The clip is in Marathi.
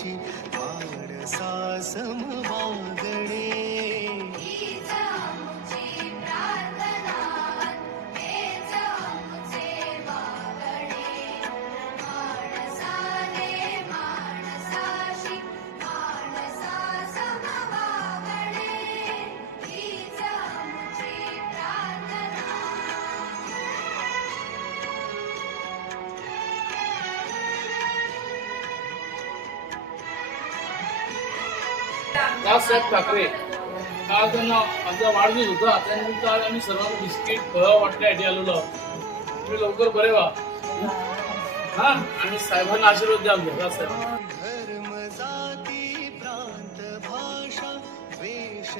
अशी माणसा समवागणे रावसाहेब ठाकरे आज त्यांना आमचा वाढदिवस होता त्यानिमित्त आज आम्ही सर्वांना बिस्किट फळं वाटण्यासाठी आलेलो आहोत. तुम्ही लवकर बरे व्हा हा आणि साहेबांना आशीर्वाद द्या आमच्या रावसाहेब. धर्म जाती प्रांत भाषा वेश